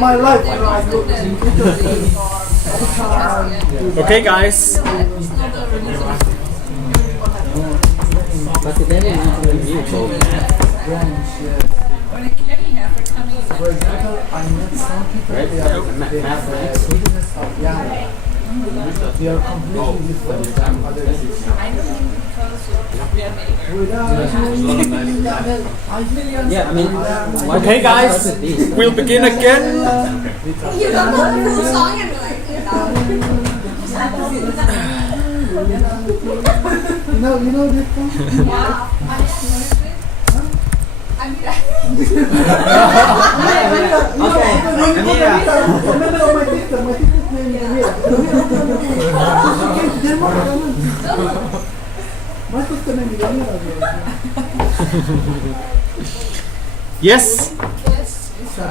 my life. Okay, guys. But then you need to review both. For example, I met some people. Right? They are Mathematics. business of they are completely different from others. Yeah, I mean, Okay, guys. We'll begin again. You don't know the full song anyway. You know this song? Okay, Amira. Remember my sister's name is Amira. She came to Denmark. My sister's name is Amira. Yes.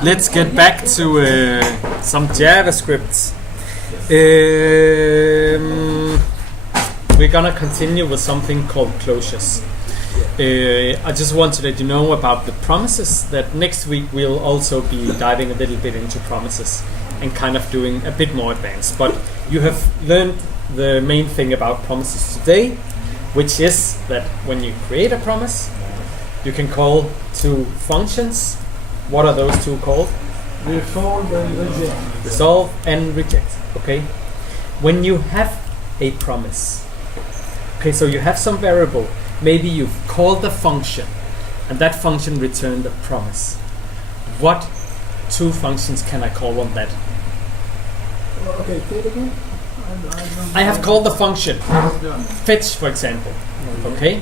Let's get back to some JavaScript. We're gonna continue with something called closures. I just want to let you know about the promises, that next week we'll also be diving a little bit into promises and kind of doing a bit more advanced. But you have learned the main thing about promises today, which is that when you create a promise, you can call two functions. What are those two called? Resolve and reject. Resolve and reject. Okay. When you have a promise, okay, so you have some variable. Maybe you've called the function, and that function returned a promise. What two functions can I call on that? Okay, say it again. I have called the function fetch, for example. Okay.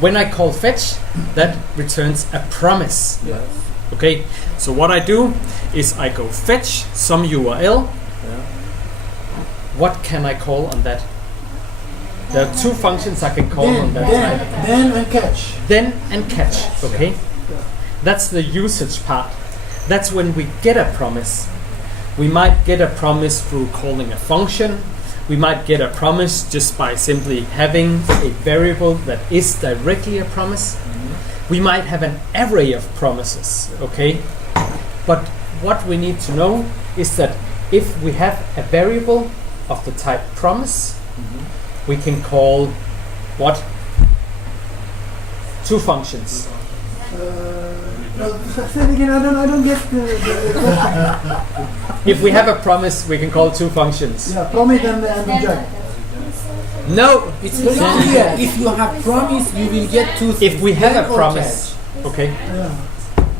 When I call fetch, that returns a promise. Yes. Okay. So what I do is I go fetch some URL. What can I call on that? There are two functions I can call on that side. Then and catch. Then and catch. Okay. That's the usage part. That's when we get a promise. We might get a promise through calling a function. We might get a promise just by simply having a variable that is directly a promise. We might have an array of promises, okay? But what we need to know is that if we have a variable of the type promise, we can call what? Two functions. Say it again. I don't get the question. If we have a promise, we can call two functions. Yeah, promise and reject. No, It's very clear. If you have promise, you will get two things. if we have then a or promise, okay? Yeah.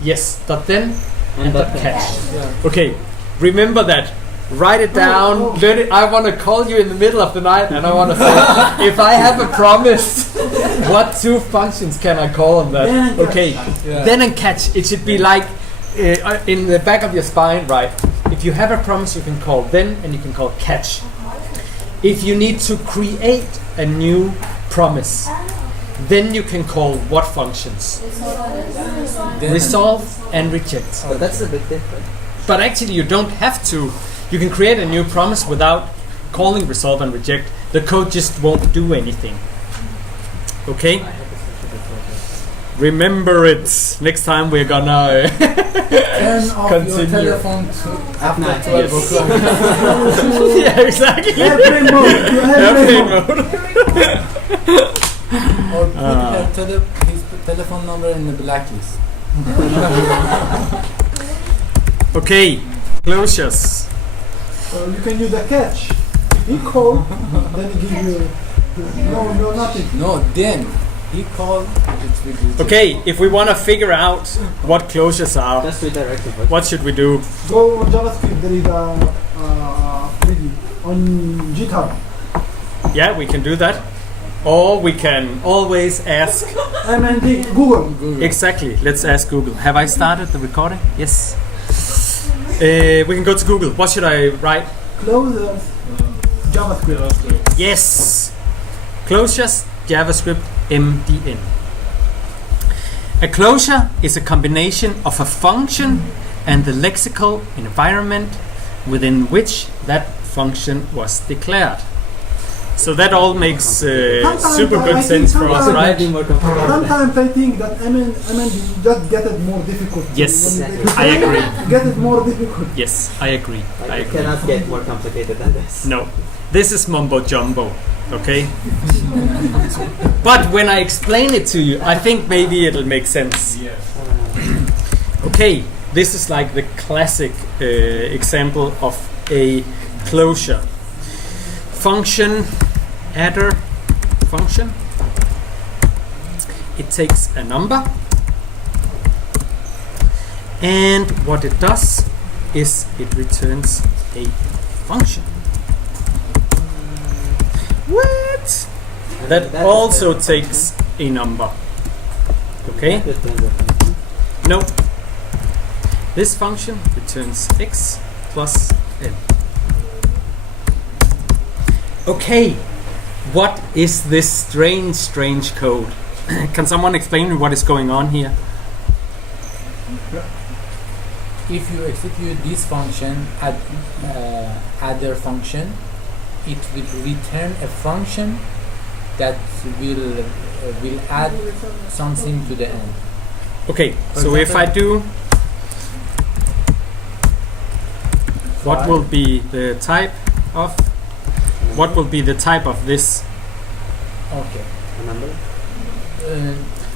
Yes, dot then and dot catch. Yeah. Okay, remember that. Write it down. Learn it. I want to call you in the middle of the night, and I want to say, if I have a promise, what two functions can I call on that? Then and Okay, then and catch. It should be like in the back of your spine, right? If you have a promise, you can call then, and you can call catch. If you need to create a new promise, then you can call what functions? Resolve and reject. But that's a bit different. But actually, you don't have to. You can create a new promise without calling resolve and reject. The code just won't do anything. Okay? Remember it. Next time we're gonna Turn off continue. your telephone after 12 Yes. o'clock. Yeah, exactly. Airplane mode. You have Airplane mode. mode. Or put his telephone number in the blacklist. Okay, closures. You can use a catch. He call, then he give you no nothing. No, then he called. It's with Okay, if we want to figure out what closures are, Just redirect it. what should we do? Go on JavaScript. There is a wiki on GitHub. Yeah, we can do that. Or we can always ask. MND Google. Exactly. Let's ask Google. Have I started the recording? Yes. We can go to Google. What should I write? Closures. JavaScript. Yes. Closures, JavaScript, MDN. A closure is a combination of a function and the lexical environment within which that function was declared. So that all makes Sometimes super I good think sense for us, sometimes- right? Be more comfortable. Sometimes I think that you just get it more difficult. Yes, When you I agree. Get it more difficult. Yes, I agree. Like, I it agree. cannot get more complicated than this. No, this is mumbo jumbo, okay? But when I explain it to you, I think maybe it'll make sense. Okay, this is like the classic example of a closure. Function, adder function. It takes a number, and what it does is it returns a function. What? That also takes a number. Okay? That returns a function. No. This function returns x plus n. Okay. What is this strange code? Can someone explain what is going on here? If you execute this function, adder function, it will return a function that will add something to the end. Okay, For so if I example- do, what Five. will be the type of? What will be the type of this? Okay. A number?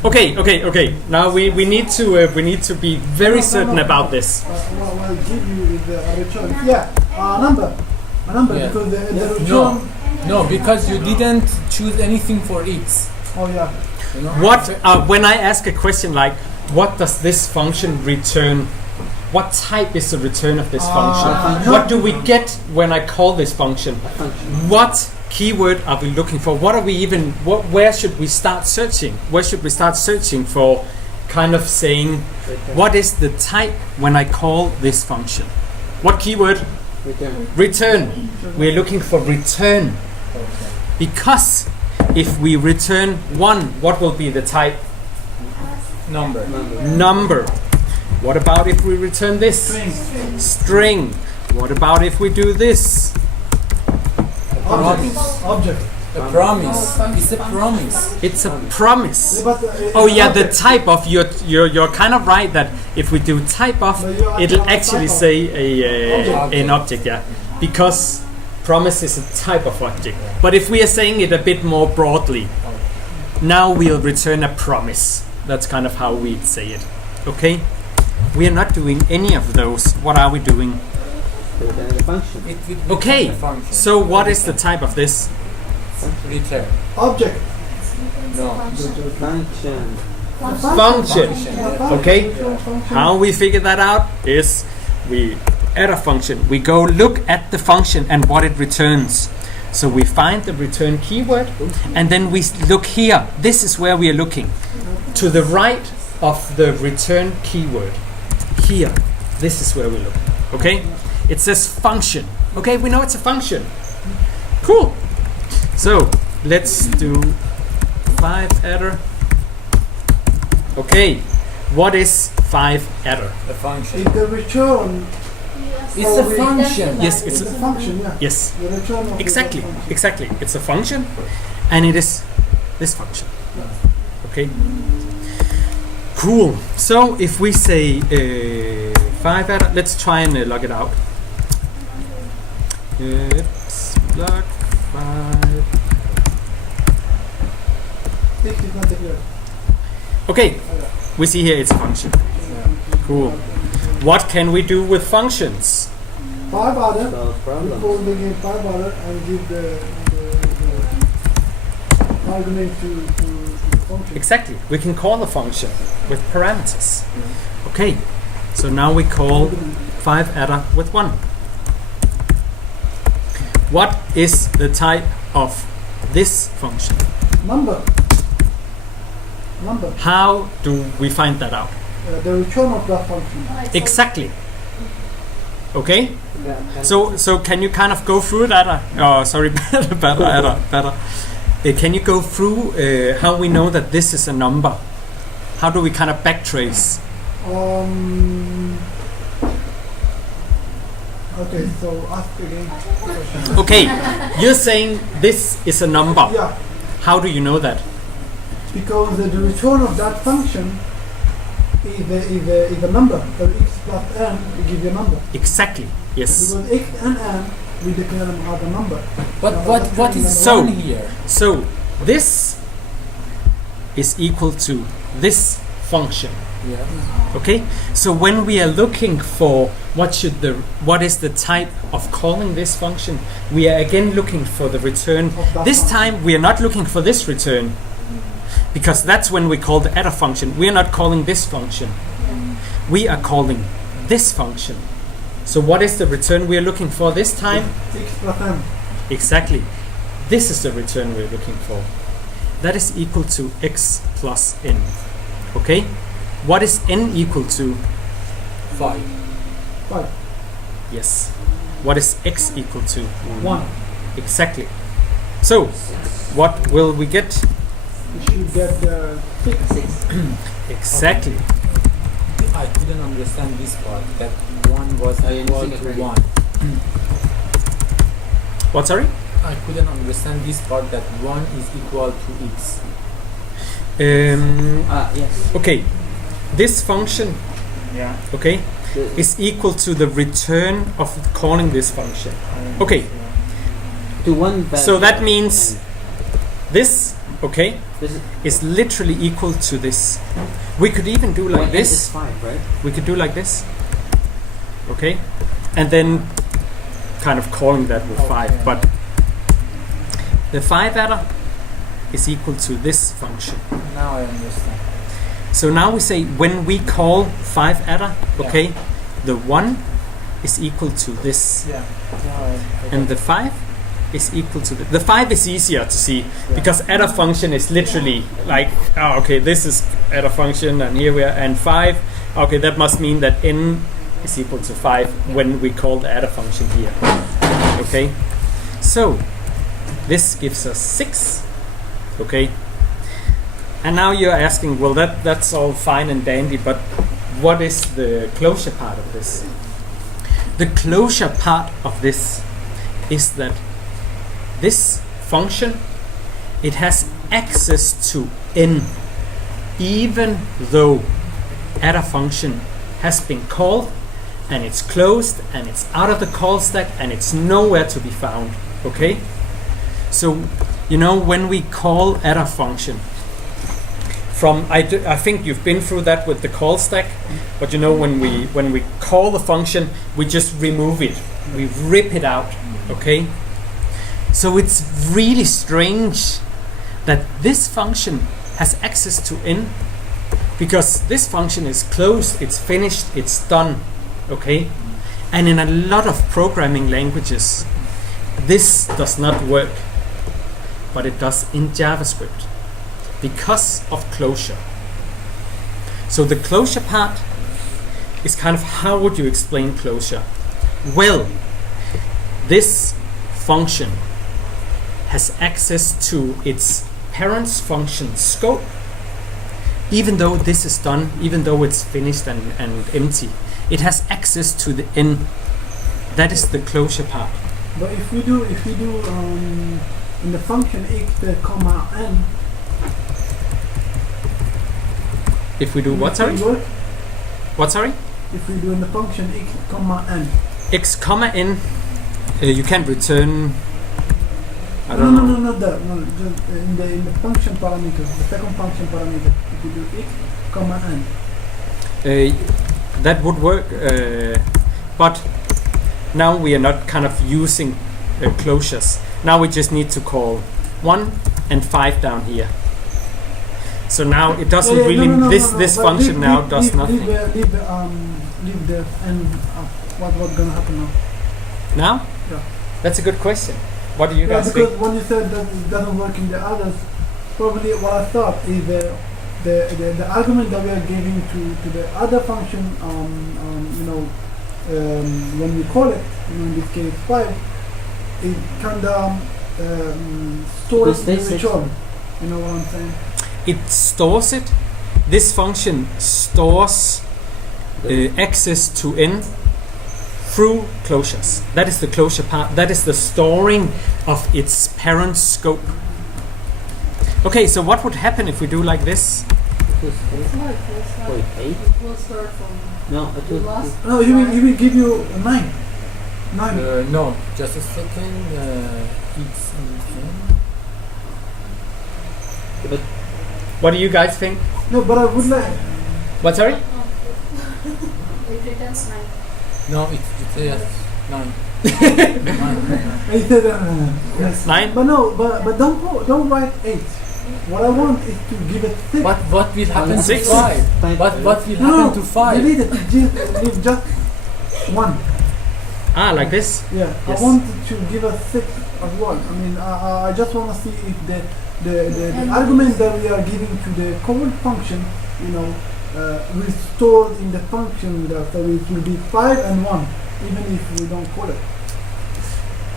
Okay. Now we need to be very certain about this. I'll give you the return. Yeah, a number. Yeah. Because the No, return. no, because you didn't choose anything for x. Oh yeah. You know? What when I ask a question like, what does this function return? What type is the return of this function? What do we get when I call this function? A function. What keyword are we looking for? What are we even? Where should we start searching? Where should we start searching for? Kind of saying, what is the type when I call this function? What keyword? Return. Return. We're looking for return because if we return 1, what will be the type? Number. Number. What about if we return this? String. What about if we do this? Promise. Object. A promise. It's a promise. It's a promise. But, Oh yeah, the object. type of you're kind of right that if we do type of, No, you are it'll type actually of. say Object. an object, yeah, because promise is a type of object. But if we are saying it a bit more broadly, now we'll return a promise. That's kind of how we say it. Okay, we are not doing any of those. What are we doing? Return a function. It will return Okay, a function. so what is the type of this? Return. Object. No. Function. Function. Yeah. Okay. Function. How we figure that out is we add a function. We go look at the function and what it returns. So we find the return keyword and then we look here. This is where we are looking. To the right of the return keyword. Here. This is where we look. Okay? It says function. Okay, we know it's a function. Cool. So let's do 5 adder. Okay. What is 5 adder? A function. It's the return. It's a function. Yes, It's it's a function, yeah. yes. The return of Exactly, the function. exactly. It's a function, and it is this function. Okay. Cool. So if we say 5 adder, let's try and log it out. Oops, log 5. It is not clear. Okay, we see here it's a function. Cool. What can we do with functions? 5 other. Solve We problem. call the game 5 other and give the argument to the function. Exactly. We can call a function with parameters. Okay. So now we call 5 adder with 1. What is the type of this function? Number. How do we find that out? The return of that function. Exactly. Okay. Yeah, So can you kind of go through that? Oh, sorry, better. Can you go through how we know that this is a number? How do we kind of backtrace? Okay, so ask again. Okay, you're saying this is a number. Yeah, How do you know that? because the return of that function is a number. So x plus n will give you a number. Exactly. Yes. Because x and n, we declare them as a number. But Now, what that's what the is So- one here? So this is equal to this function. Yeah. Okay, so when we are looking for what is the type of calling this function, we are again looking for the return. Of that This function. time we are not looking for this return, because that's when we call the adder function. We are not calling this function. We are calling this function. So what is the return we are looking for this time? X plus n. Exactly. This is the return we're looking for. That is equal to x plus n. Okay? What is n equal to? 5. 5. Yes. What is x equal to? 1. Exactly. So, what will we get? You should get 6. 6. Exactly. I couldn't understand this part, that 1 was Are you equal using to it 1. What, sorry? I couldn't understand this part, that 1 is equal to x. Yes. Okay. This function, Yeah. okay, is equal to the return of calling this function. Okay. To one value. So that means this, okay, this is literally equal to this. We could even do like is this. 5, right? We could do like this. Okay? And then kind of calling that with 5. Okay. But the 5 adder is equal to this function. Now I understand. So now we say when we call 5 adder, okay, the 1 is equal to this. Yeah. Now I And the 5 is equal to the 5 is easier to see because adder function is literally like, oh, okay, this is adder function and here we are, and 5, okay, that must mean that n is equal to 5 when we call the adder function here. Okay, so this gives us 6. Okay, and now you're asking, well, that's all fine and dandy, but what is the closure part of this? The closure part of this is that this function, it has access to n, even though adder function has been called and it's closed and it's out of the call stack and it's nowhere to be found. Okay, so you know when we call adder function from I think you've been through that with the call stack, but you know when we call the function, we just remove it, we rip it out. Okay, so it's really strange that this function has access to n, because this function is closed, it's finished, it's done. Okay, and in a lot of programming languages this does not work, but it does in JavaScript because of closure. So the closure part is kind of, how would you explain closure? Well, this function has access to its parent's function scope, even though this is done, even though it's finished and empty. It has access to the n. That is the closure part. But if we do in the function x comma n, If we do what, sorry? it work? What, sorry? If we do in the function x comma n. X comma n, you can return, I No, don't no, know. no, not that. No, just in the function parameter, the second function parameter. If you do x comma n. That would work, but now we are not kind of using closures. Now we just need to call 1 and 5 down here. So now it doesn't Yeah, really, no, this but function now does leave nothing. Leave the n. What's gonna happen now? Now? Yeah. That's a good question. What do you Yeah, guys because think? when you said that it doesn't work in the others, probably what I thought is the argument that we are giving to the other function, when we call it, in this case 5, it kind of stores the Because they return. You know what I'm saying? It stores it. This function stores access to n through closures. That is the closure part. That is the storing of its parent scope. Okay, so what would happen if we do like this? Wait, 8? We'll start from No, it was last. No, he will give you 9. 9. No, just a second. It's in but What do you guys think? No, but I would like. What, sorry? It returns 9. No, it's yes, 9. I said yes. 9? But no, but don't write 8. What I want is to give it 6. What will happen to 6? 5? What will happen to 5? Delete it. Leave just 1. Ah, like this? Yeah, Yes. I wanted to give a 6 as well. I mean, I just want to see if the argument that we are giving to the call function, restored in the function, so it will be 5 and 1, even if we don't call it.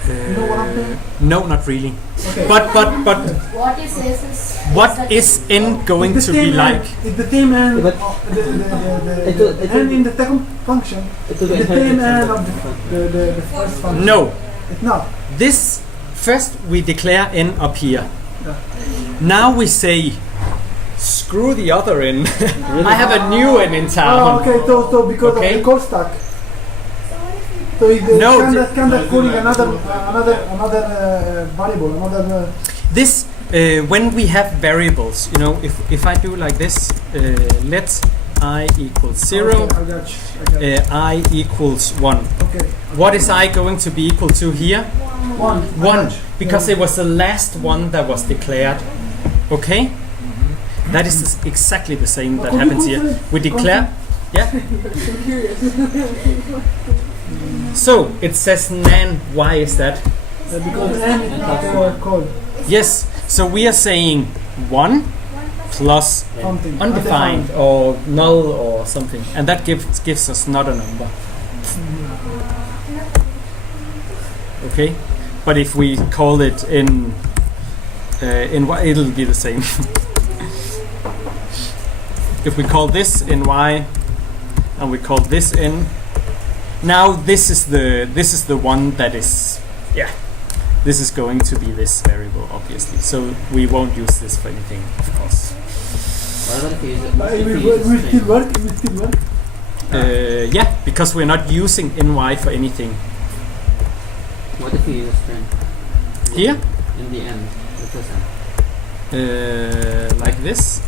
You know what I'm saying? No, not really. Okay. But What is this? what is n going It's to the be same like? end. It's the same end. But The end in the second function. it will be It's the same inherited end from of the first function. No. It's not. This first we declare n up here. Yeah. Now we say screw the other n. I have a new n in town. Oh, okay. So because Okay. of the call stack. So it's No, kind of calling another variable, another. This when we have variables, if I do like this, let I equals 0, Okay, I got you. I equals 1. Okay. What is I going to be equal to here? 1. 1, because it was the last one that was declared. Okay? That is exactly the same that happens here. We declare, yeah. So it says nan. Why is that? Because n is not called Yes. So we are saying 1 plus something. undefined or null or something, and that gives us not a number. Okay, but if we call it in y, it'll be the same. If we call this in y and we call this in, now this is the one that is, yeah, this is going to be this variable, obviously, so we won't use this for anything, of course. What about if you use it? It will still work. It will still work. Yeah, because we're not using ny for anything. What if you use string? Here, In the end, what does that? like this.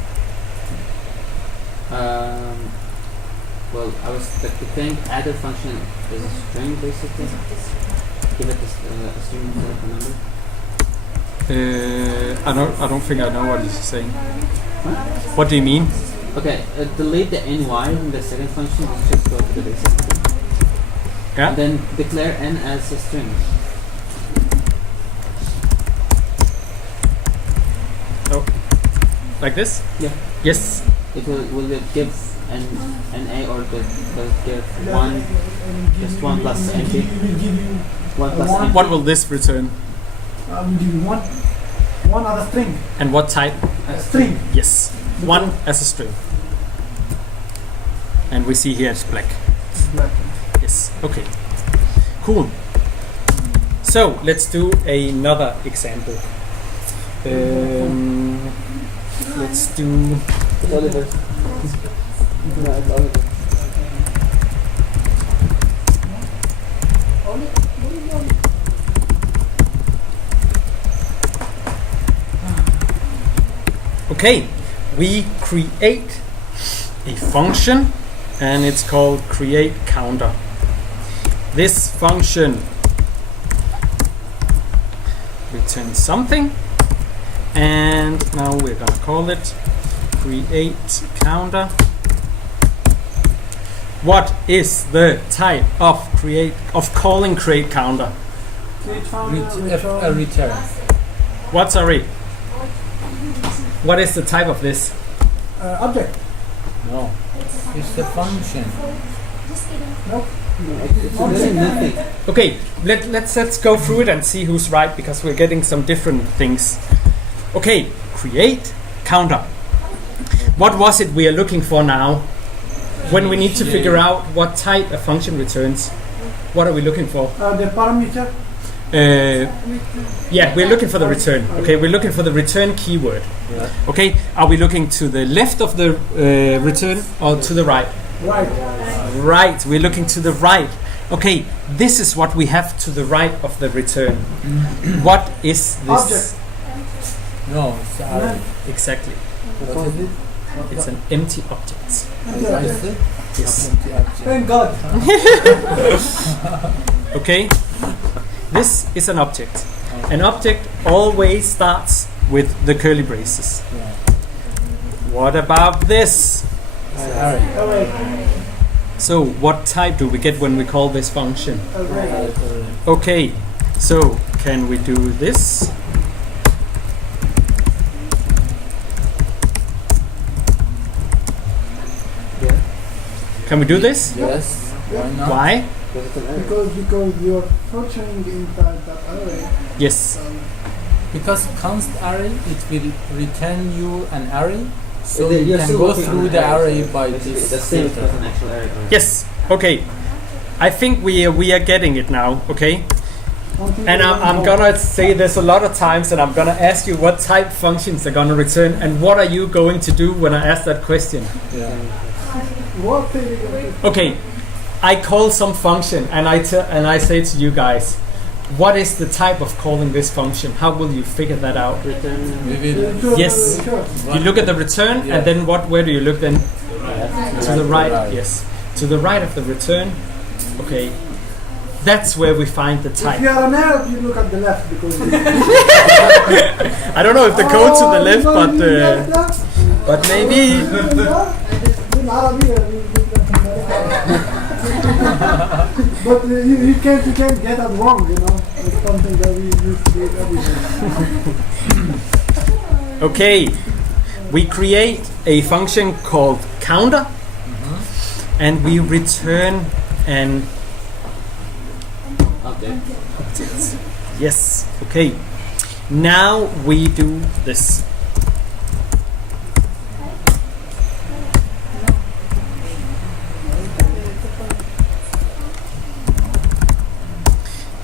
Well, I was thinking adder function is a string basically. Give it a string instead of a number. I don't think I know what he's saying. What? What do you mean? Okay, delete the ny in the second function. Let's just go to the basic thing. Yeah. And then declare n as a string. Oh, like this? Yeah. Yes. Will it give an a or does it give one just 1 plus It np? will give you 1 plus one. np. What will this return? will give you one other string. And what type? A string. Yes, 1 as a string. And we see here it's black. Black. Yes. Okay. Cool. So let's do another example. Let's do. It's Oliver. No, it's Oliver. Okay, we create a function and it's called create counter. This function returns something, and now we're gonna call it create counter. What is the type of calling create counter? A return. What, sorry? What is the type of this? Object. No, it's a function. It's really nothing. Okay, let's go through it and see who's right, because we're getting some different things. Okay, create counter. What was it we are looking for now? When we need to figure out what type a function returns. What are we looking for? The parameter. Yeah, we're looking for the return. Okay, we're looking for the return keyword. Yeah. Okay, are we looking to the left of the return or to the right? Right. Right, we're looking to the right. Okay, this is what we have to the right of the return. What is this? Object. No, it's array. Exactly. What is it? It's an empty object. What is it? Yes. Empty object. Thank God. Okay, this is an object. An object always starts with the curly braces. Yeah. What about this? It's array. Array. So what type do we get when we call this function? Array. Okay, so can we do this? Yeah. Can we do this? Yes. Why not? Why? Because it's an array. Because you're functioning inside that array. Yes. Because const array, it will return you an array, so You're you can still go working on through an the array, array so by basically this the same filter. as an actual array. Right? Yes. Okay. I think we are getting it now. Okay. One thing And we I'm don't know. gonna say this a lot of times, and I'm gonna ask you what type functions are gonna return, and what are you going to do when I ask that question? Yeah. What thing we don't know. Okay, I call some function, and I say to you guys, what is the type of calling this function? How will you figure that out? Return. We will. Return, Yes. return. You look at the return, Yeah. and then where do you look then? To the right. Right. Yes, to the right of the return. Okay, that's where we find the If type. you are an Arab, you look at the left because. I don't know if the code to the left, but but maybe. But you can't get it wrong, you know. It's something that we used to do everything. Okay, we create a function called counter, and we return an Okay. object. Yes. Okay. Now we do this.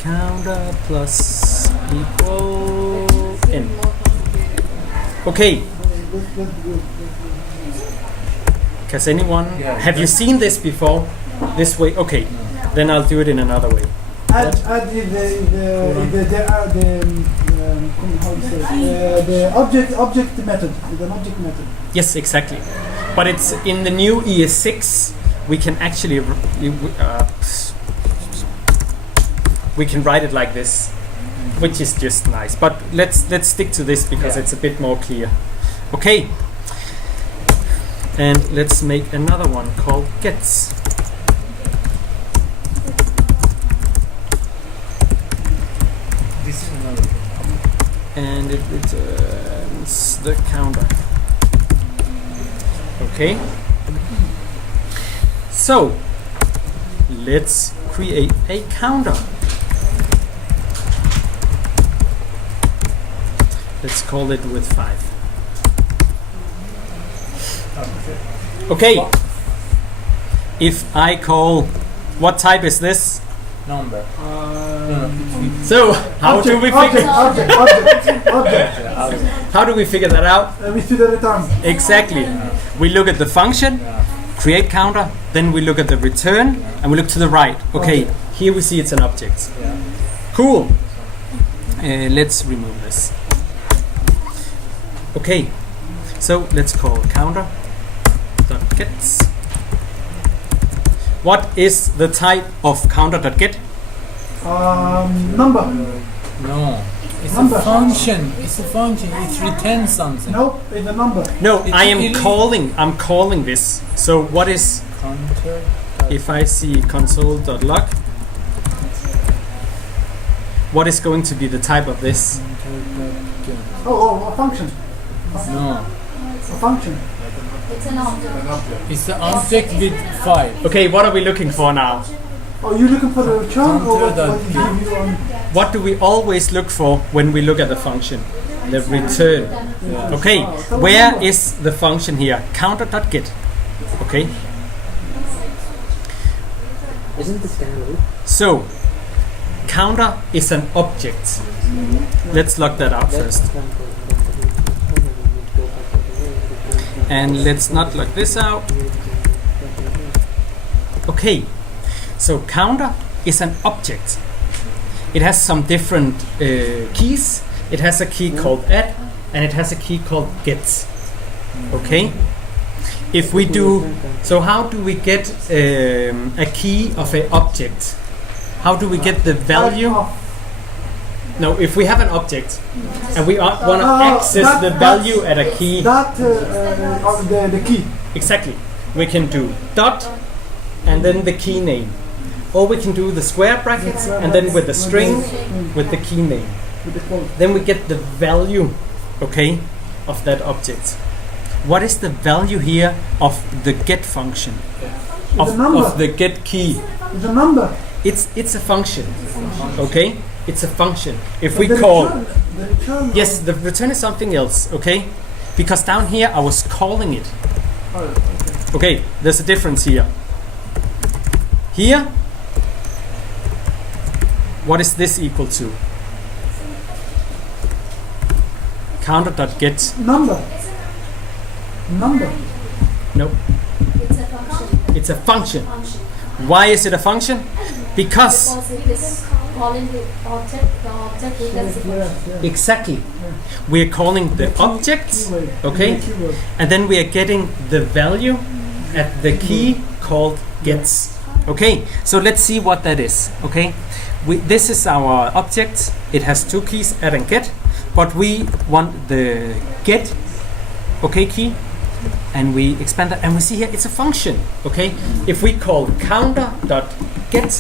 Counter plus equal n. Okay. Has anyone? Yeah. Have you seen this before? This way? Okay. Then I'll do it in another way. Add the how do you say the object method. It's an object method. Yes, exactly. But it's in the new ES6. We can actually we can write it like this, which is just nice. But let's stick to this because Yeah. it's a bit more clear. Okay. And let's make another one called gets. This is another thing. And it returns the counter. Okay. So let's create a counter. Let's call it with 5. Okay. If I call, what type is this? Number. It's So how do we figure? Object. How do we figure that out? We see the return. Exactly. We look at the function, create counter, then we look at the return, and we look to the right. Okay, here we see it's an object. Yeah. Cool. Let's remove this. Okay, so let's call counter dot gets. What is the type of counter dot get? Number. No. It's Number. a function. It's a function. It returns something. No, it's a number. No, It's I am really- calling. I'm calling this. So what is? Counter. If I see console.log, what is going to be the type of this? Oh, a function. No. A function. It's an object. It's an object with 5. Okay, what are we looking for now? Oh, you looking for the return or what Counter you give you on? What do we always look for when we look at the function? The return. Yeah. Okay, where is the function here? Counter.get. Okay, Isn't this kind of loop? So counter is an object. Let's log that out first. And let's not log this out. Okay, so counter is an object. It has some different keys. It has a key called add, and it has a key called get. Okay? If we do, so how do we get a key of an object? How do we get the value? No, if we have an object and we want to access the value at a key. The key. Exactly. We can do dot and then the key name. Or we can do the square brackets and then with the string with the key name. Then we get the value, okay, of that object. What is the value here of the get function? Of the get key? It's a number. It's a function, okay? It's a function. If we call, yes, the return is something else, okay? Because down here I was calling it. Okay, there's a difference here. Here, what is this equal to? Counter.get. Number. No, It's a function. it's a function. Why is it a function? Because it is calling the object returns the function. exactly, we are calling the object, okay, and then we are getting the value at the key called gets. Okay, so let's see what that is. Okay, this is our object. It has two keys, add and get, but we want the get, okay, key, and we expand that, and we see here it's a function. Okay, if we call counter.get,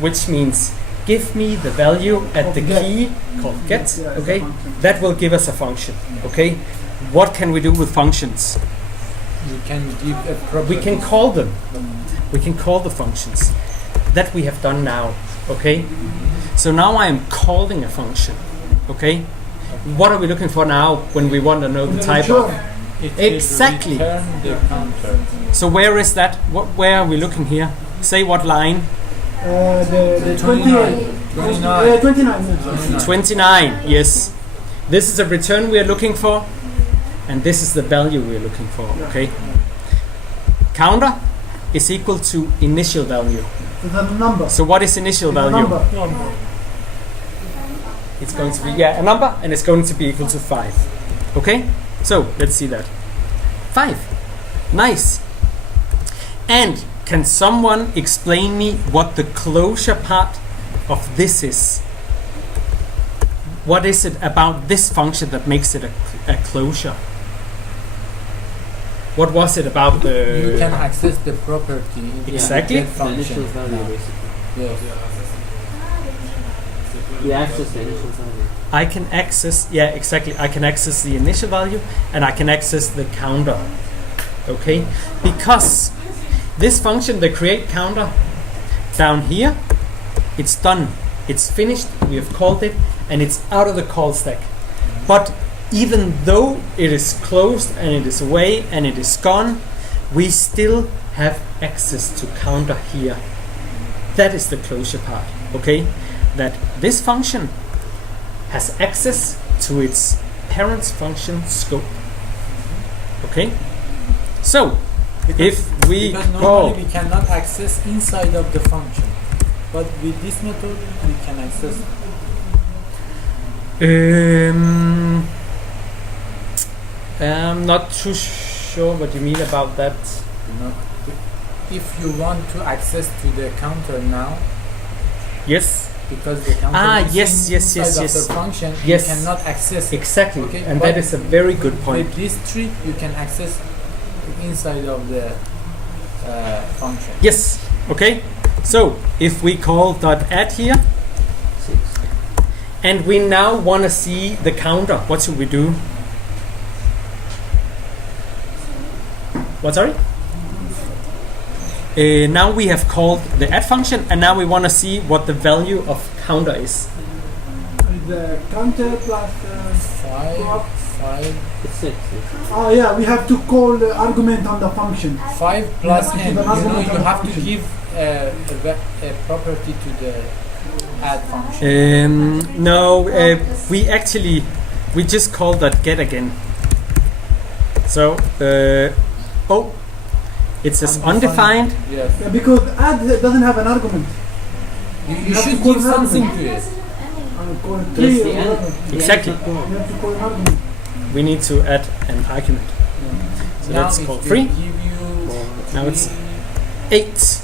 which means give me the value at the key called get, okay, that will give us a function. Okay, what can we do with functions? You can give a property. We can call them. We can call the functions. That we have done now. Okay, so now I am calling a function. Okay, what are we looking for now when we want to know the type of? It will Exactly. return the counter. So where is that? Where are we looking here? Say what line? The 29. 29. 29. Yes. This is the return we are looking for, and this is the value we are looking for. Okay. Counter is equal to initial value. It's a number. So what is initial It's a value? number. It's going to be a number, and it's going to be equal to 5. Okay. So let's see that. 5. Nice. And can someone explain me what the closure part of this is? What is it about this function that makes it a closure? What was it about the? You can access the property in the Exactly. get The initial function. value, basically. Yes. You access the initial value. I can access, yeah, exactly. I can access the initial value and I can access the counter. Okay, because this function, the create counter, down here, it's done. It's finished. We have called it, and it's out of the call stack. But even though it is closed and it is away and it is gone, we still have access to counter here. That is the closure part. Okay, that this function has access to its parent's function scope. Okay, so if we Because call, normally we cannot access inside of the function, but with this method we can access. I'm not too sure what you mean about that. You know, if you want to access to the counter now, Yes, because the counter is inside of the function, Yes. you cannot access it. exactly, Okay, and but that is a very good point. With this trick, you can access inside of the function. Yes, okay. So if we call .add here, 6. and we now want to see the counter, what should we do? What, sorry? Now we have called the add function, and now we want to see what the value of counter is. the counter plus Five, five, It's 6. oh yeah, we have to call the argument on the function. 5 plus have to n. give an argument You on the have to function. give a property to the add function. No, we just call that get again. So, oh, it says undefined. Yes. Yeah, because add doesn't have an argument. You You have should to call give an something argument. to it. Call it Yes, 3 the or end. whatever. Exactly. You have to call an argument. We need to add an argument. So Now that's it called will 3. give you Now it's three- 8.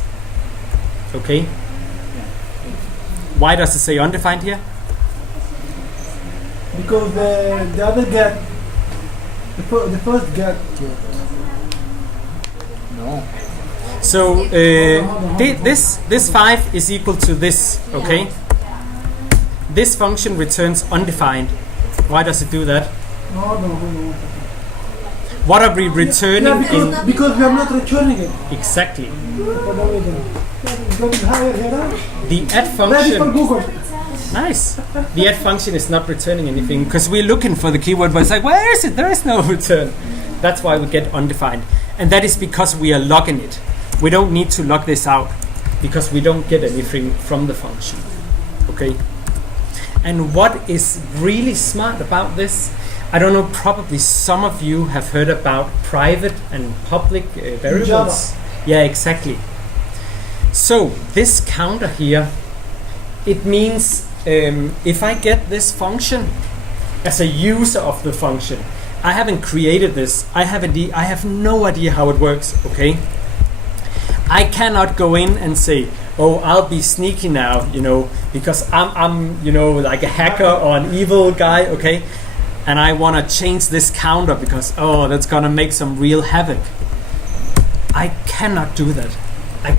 Okay. Why does it say undefined here? Because the other get, the first get, No. So this 5 is equal to this. Okay. This function returns undefined. Why does it do that? no. What are we returning Yeah, because we are not returning it. in exactly? For no reason. Because it's higher here. The add Ready for function. Google. Nice. The add function is not returning anything because we're looking for the keyword, but it's like, where is it? There is no return. That's why we get undefined, and that is because we are logging it. We don't need to log this out because we don't get anything from the function. Okay. And what is really smart about this? I don't know. Probably some of you have heard about private and public variables. Yeah, exactly. So this counter here, it means if I get this function as a user of the function, I haven't created this. I have no idea how it works. Okay. I cannot go in and say, oh, I'll be sneaky now, because I'm like a hacker or an evil guy, okay? And I want to change this counter because, that's going to make some real havoc. I cannot do that. I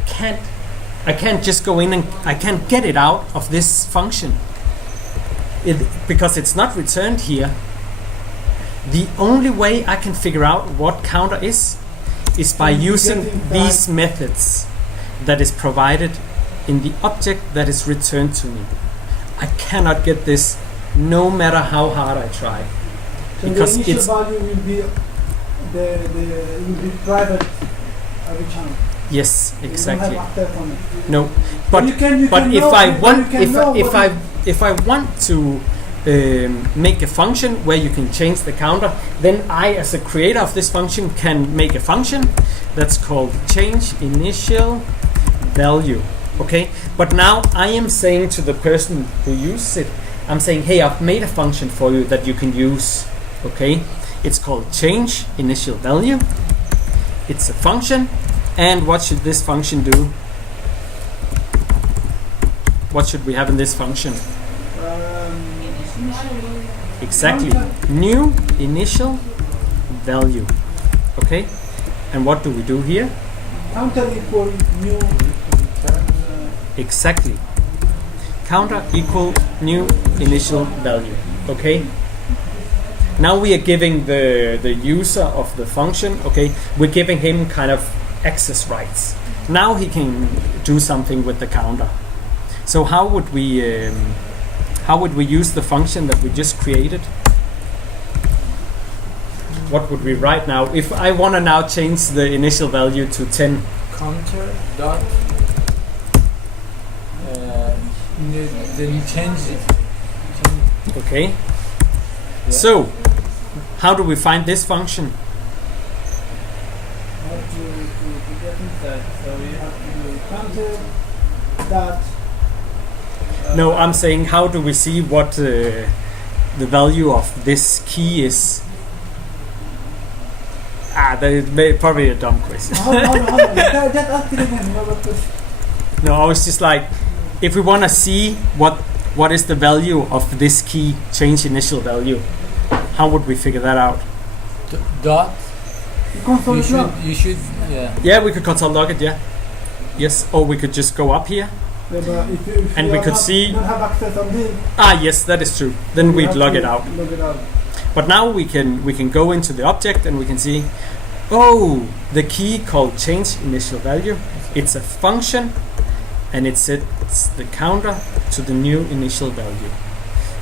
can't just go in and I can't get it out of this function. Because it's not returned here. The only way I can figure out what counter is by using these methods that is provided in the object that is returned to me. I cannot get this no matter how hard I try. So Because the initial it's value will be will be private every channel. yes, You don't exactly. have access on it. No, but you can but if know- I want you can know what if I want to make a function where you can change the counter, then I, as a creator of this function, can make a function that's called change initial value. Okay, but now I am saying to the person who uses it, I'm saying, hey, I've made a function for you that you can use. Okay, it's called change initial value. It's a function, and what should this function do? What should we have in this function? Exactly, new initial value. Okay, and what do we do here? Counter equal new. Exactly, counter equal new initial value. Okay, now we are giving the user of the function, okay, we're giving him kind of access rights. Now he can do something with the counter. So how would we use the function that we just created? What would we write now? If I want to now change the initial value to 10. Counter dot then change it. Okay. Yeah. So how do we find this function? How to get inside? So we have to do counter dot. No, I'm saying how do we see what the value of this key is? That is probably a dumb question. Hold on. Just ask it again. What question? No, I was just like, if we want to see what is the value of this key, change initial value, how would we figure that out? Dot. Console log. You should yeah. Yeah, we could console log it, yeah. Yes, or we could just go up here. Yeah, but if And you we are could not, see- don't have access on this. Yes, that is true. Then you we'd have log to it out. Log it out. But now we can go into the object and we can see, the key called change initial value. It's a function, and it sets the counter to the new initial value.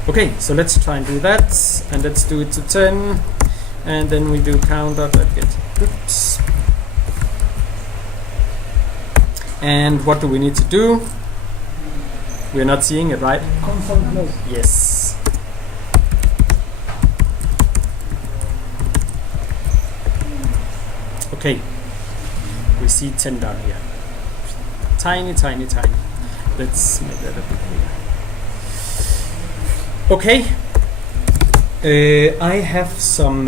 Okay, so let's try and do that, and let's do it to 10, and then we do counter.get. Oops. And what do we need to do? We're not seeing it, right? Console close. Yes. Okay, we see 10 down here. Tiny, tiny, tiny. Let's make that a bit bigger. Okay, I have some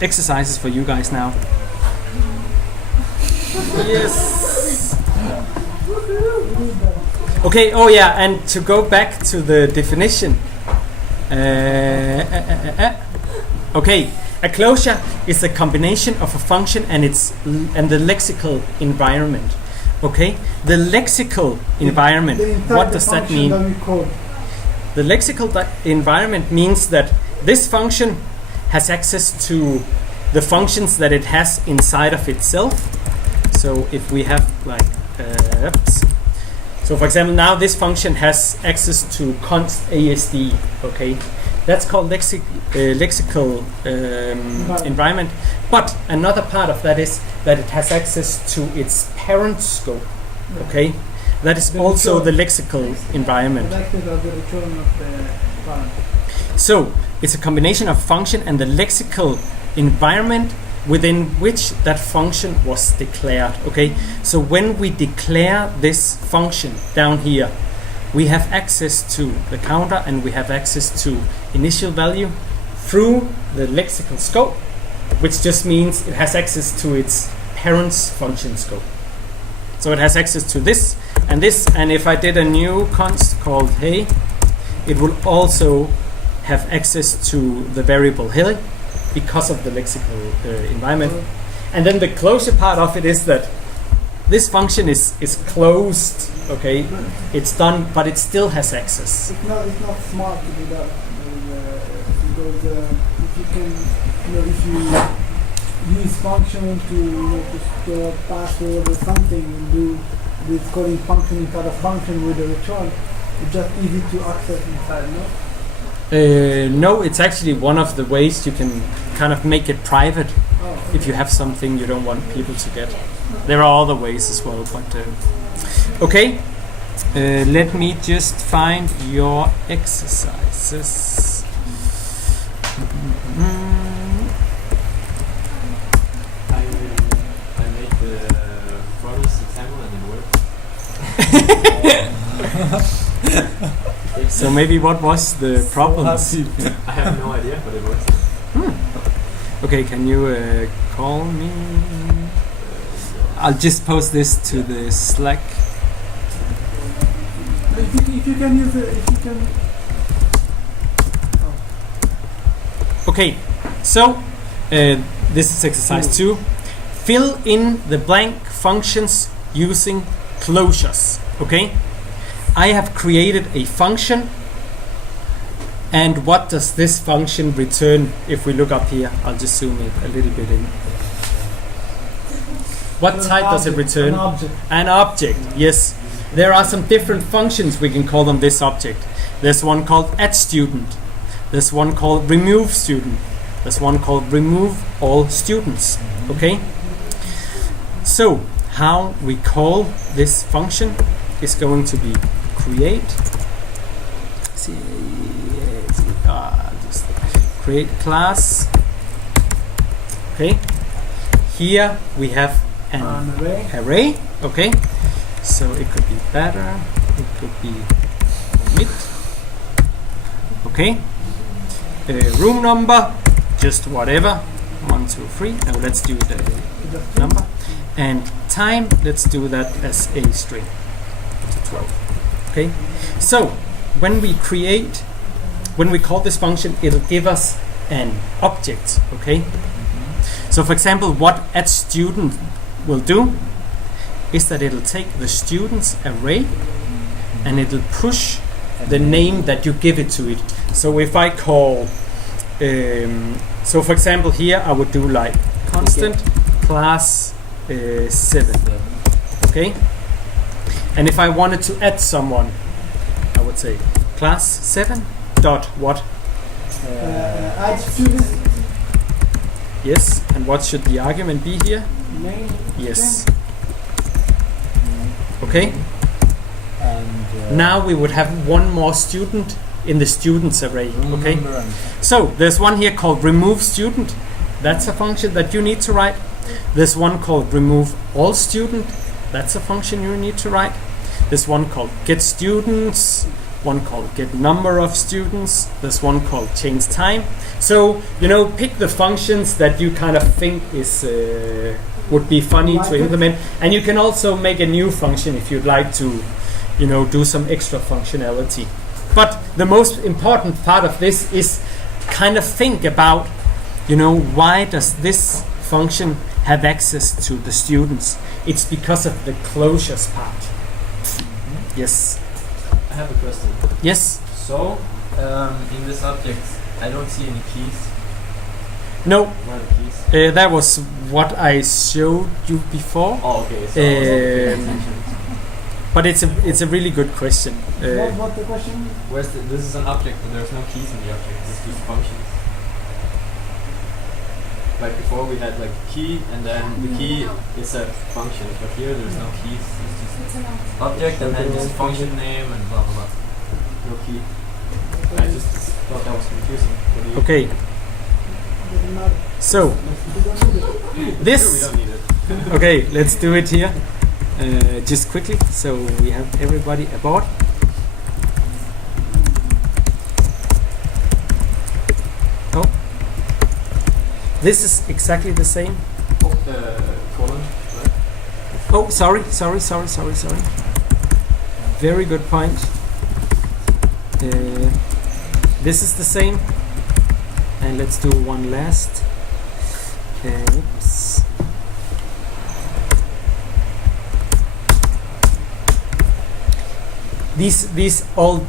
exercises for you guys now. Yes. Okay, oh yeah, and to go back to the definition. Okay, a closure is a combination of a function and the lexical environment. Okay, the lexical environment, what does that mean? The lexical environment means that this function has access to the functions that it has inside of itself. So if we have like, so for example, now this function has access to const ASD. Okay, that's called lexical environment. But another part of that is that it has access to its parent scope. Okay, that is also the lexical environment. So it's a combination of function and the lexical environment within which that function was declared. Okay, so when we declare this function down here, we have access to the counter and we have access to initial value through the lexical scope, which just means it has access to its parent's function scope. So it has access to this, and if I did a new const called hey, it will also have access to the variable hey because of the lexical environment. And then the closure part of it is that this function is closed. Okay, it's done, but it still has access. It's not smart to do that because if you can, if you use function to to store password or something and do this calling function inside a function with a return, it's just easy to access inside, no? No, it's actually one of the ways you can kind of make it private if you have something you don't want people to get. There are other ways as well, but okay. Let me just find your exercises. I made the promise example and it worked. So maybe what was the problems? I have no idea, but it works. Okay, can you call me? I'll just post this to the Slack. If you can use it, if you can. Okay, so this is exercise 2. Fill in the blank functions using closures. Okay, I have created a function, and what does this function return? If we look up here, I'll just zoom it a little bit in. What type does it return? An object. An object, yes. There are some different functions, we can call them this object. There's one called addStudent. There's one called removeStudent. There's one called removeAllStudents. Okay? So, how we call this function is going to be create. Just create class. Okay? Here we have an array. Okay? So it could be better, it could be mid. Okay. Room number, just whatever. 1, 2, 3. Now let's do the number. And time, let's do that as a string to 12. Okay. So when we call this function, it'll give us an object. Okay. So for example, what addStudent will do is that it'll take the students array and it'll push the name that you give it to it. So if I call, so for example here I would do like constant class 7. Okay, and if I wanted to add someone, I would say class 7 dot what? Add student Yes. And what should the argument be here? name. Yes. Okay. And Now we would have one more student in the students array. room Okay. number and So there's one here called remove student. That's a function that you need to write. There's one called remove all student. That's a function you need to write. There's one called get students. One called get number of students. There's one called change time. So pick the functions that you kind of think is would be funny Like to it. implement, and you can also make a new function if you'd like to, do some extra functionality. But the most important part of this is kind of think about, why does this function have access to the students? It's because of the closures part. Yes. I have a question. Yes. So, in this object, I don't see any keys. No. Where are the keys? That was what I showed you before. Oh, okay. So I wasn't paying Um, attention. But it's a really good question. What the question? This is an object, but there's no keys in the object. It's just functions. Like before, we had like key, and then the key is a function. But here, there's no keys. It's just It's an object, and then just function name and blah blah blah. No key. I just thought that was confusing. What do you? Okay. Doesn't matter. So We don't need it. We this. don't need it. Okay, let's do it here. Just quickly, so we have everybody aboard. Oh, this is exactly the same. Colon. Right? Oh, sorry. Very good point. This is the same. And let's do one last. Oops. These all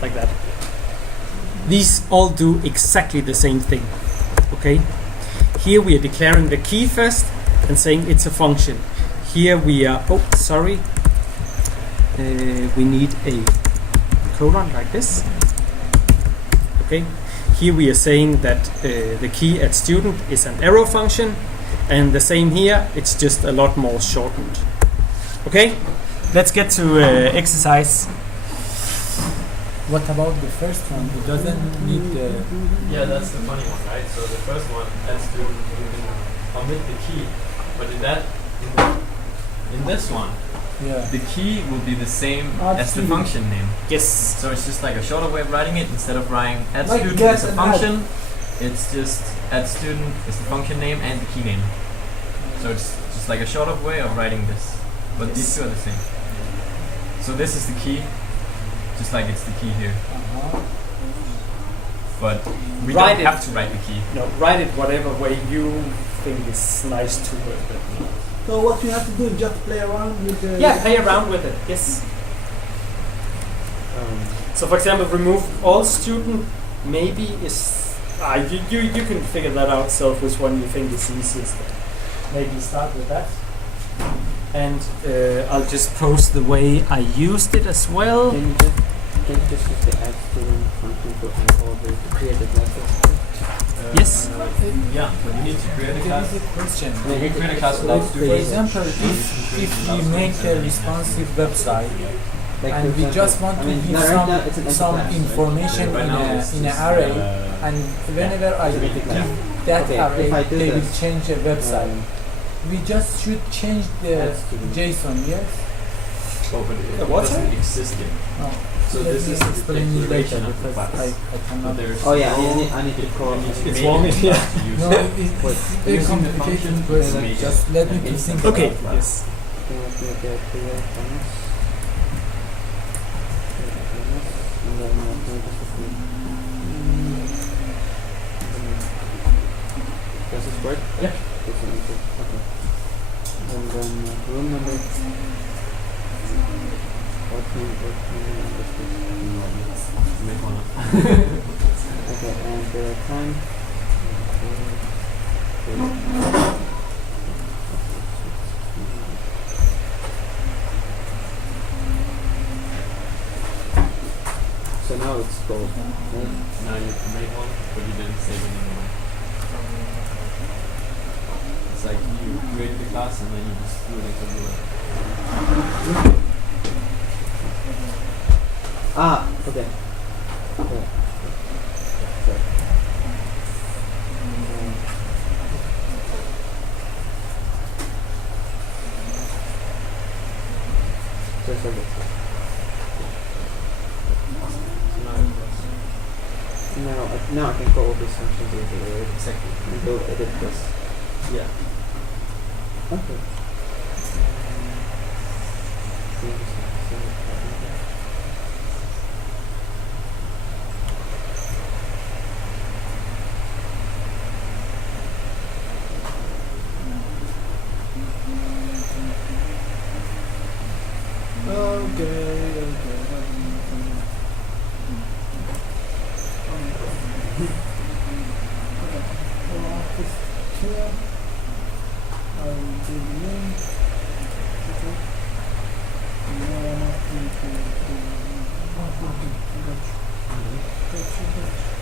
like that. These all do exactly the same thing. Okay. Here we are declaring the key first and saying it's a function. Here we are. Oh, sorry. We need a colon like this. Okay. Here we are saying that the key at student is an arrow function, and the same here. It's just a lot more shortened. Okay. Let's get to exercise. what about the first one? It doesn't need the Yeah, that's the funny one, right? So the first one has to omit the key, but in this one, yeah. the key will be the same Add as the student. function name. Yes. So it's just like a shorter way of writing it. Instead of writing add Like student get as a and function, it's just add student is the function name and the key name. So it's just like a shorter way of writing this, but these Yes. two are the same. So this is the key, just like it's the key here. Uh-huh. But we Write don't it. have to write the key. No, write it whatever way you think is nice to work with. So what you have to do is just play around with the. Yeah, play around with it. Yes. So, for example, remove all student. Maybe is you can figure that out self. Which one you think is easiest? Maybe start with that. And I'll just post the way I used it as well. Can you just use the add student function to add all the created classes? Yes. Yeah, but you need to create a There class. is a question. You can create a class Like, without for students. example, if we make a responsive website and we just want to give some information Right in now a it's in an just, array, and whenever I give that Okay, array, if I do they will this, change a website. We just should change the Add student. JSON, yes? Oh, but it What? doesn't exist yet. No. So Let this me is the explain you later declaration of the because class. I But cannot. there's Oh yeah, no- I need to call. It's make wrong it if you- to use No, it. it's Wait, very using the complicated function question. to make Just it let me an to think instant about Okay. it. class. Yes. Can I create a clear premise? And then I'm going to just Does this work? Yeah. This one, okay. And then room number 14, Make one up. okay, and time. now it's called. Now you made one, but you didn't save it anymore. It's like you created the class and then you just do it into the Ah, okay. Okay. Sorry. Just like this. Now I can call all these functions easily, right? exactly. And go edit this. Yeah. Okay. Gotcha.